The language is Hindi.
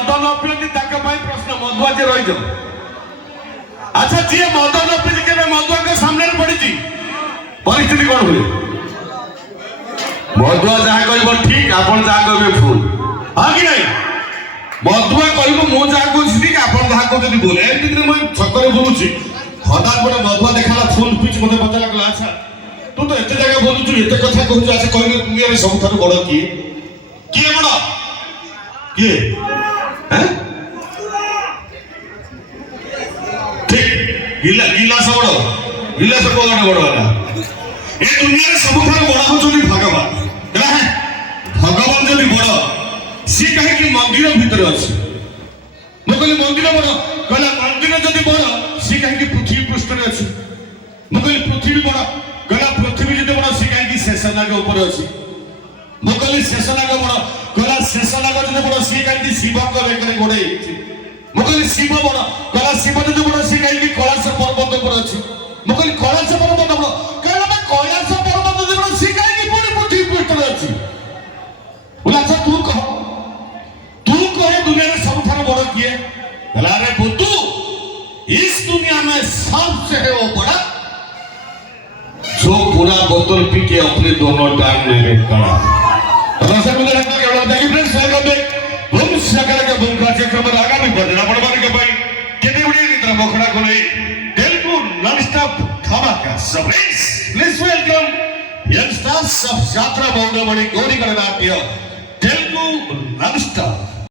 मद न पियंती प्रश्न मधुआ जे रही अच्छा जी मद न पी के मधुआ के सामने पड़ी परिस्थिति कौन हुए मधुआ जहाँ कह ठीक आप कहे भूल हाँ कि नहीं मधुआ कह मुझे ठीक आप कहते भूल एमती मुझे छक बुलूची हठात गोटे मधुआ देखा फुल पिच मत पचार कला अच्छा तू तो एत जगह बोलुचु एत कथा कहू अच्छा कहले दुनिया रे सबठार बड़ किए किए बड़ किए हैं ठीक गिलास बड़ गिलास को बड़ वाला ए दुनिया रे सबठार बड़ होचोनी भगवान कहला है भगवान जदी बड़ सी कहे कि मंदिर भीतर अछि मो कहली मंदिर बड़ कहला मंदिर जदी बड़ सी कहे कि पृथ्वी पृष्ठ रे अछि मो कहली पृथ्वी बड़ कहला पृथ्वी जदी बड़ सी कहे कि शेषनाग ऊपर अछि मो कहली शेषनाग बड़ कहला शेषनाग जदी बड़ सी कहे कि शिव को बेकरे गोडे मो कहली शिव बड़ कहला शिव जदी बड़ सी कहे कि कैलाश पर्वत ऊपर अछि मो कहली कैलाश पर्वत बड़ कहला कैलाश पर्वत जदी बड़ सी कहे कि पूरी पृथ्वी पृष्ठ रे अछि बोला अच्छा तू कहे दुनिया में सबठार बड़ किए कहला रे बुद्धू इस दुनिया में सबसे है वो बड़ा जो पूरा बोतल पी के अपने दोनों टांग ले खड़ा रसर मुझे लगता है केवल देखिए फ्रेंड्स वेलकम बैक हम सकल के बुंका चक्र में आगामी बजना पड़वाने के भाई केदी उड़ी निद्रा मोखड़ा को नहीं तेलुगु नॉन स्टॉप धमाका सब प्लीज वेलकम यंगस्टर्स ऑफ यात्रा बौद्धमणि गौरी गणनाट्य तेलुगु नॉन स्टॉप